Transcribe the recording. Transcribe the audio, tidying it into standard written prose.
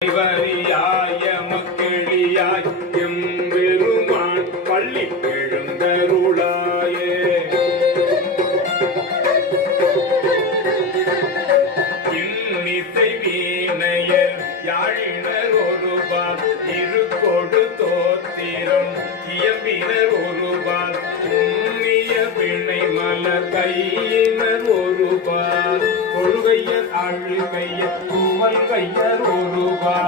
வரியாய மக்களியாய் எம்பெருமான் பள்ளி எழுந்தருளாயே இன்னிசை வீணையர் யாழினர் ஒருபால் இருகொடு தோத்திரம் இயம்பினர் ஒருபால் உண்ணிய பிணை மலர் கையினர் ஒருபால் கொள்கையர் அழுகையர் குவல் கையர் ஒருபால்